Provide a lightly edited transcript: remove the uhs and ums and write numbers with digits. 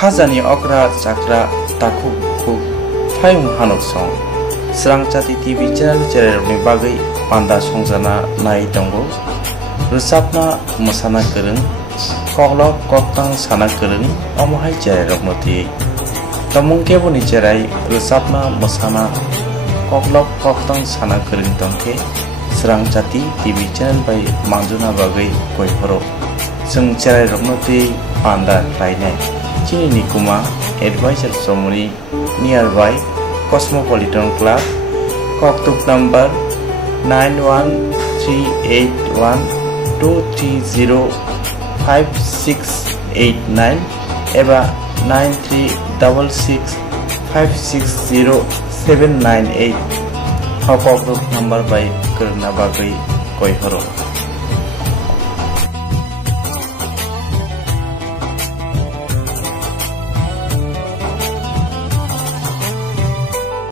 khajani okra chakra taku ku phayung hanok song Srang Chati TV channel ni bagai panda songjana nai tongo rusapna mosana kereng koklok koktang sana kereng omohai channel rokmoti tamung keboni cherai rusapna mosana koklok koktang sana kereng tongke Srang Chati TV channel by manjuna bagai koihoro sung cherai rokmoti panda raine chini nikuma advisor somoni nearby Cosmopolitan Club, Koktuk number 91381230569 eba 9366560798 Koktuk number by Karna Bagai Koihoro.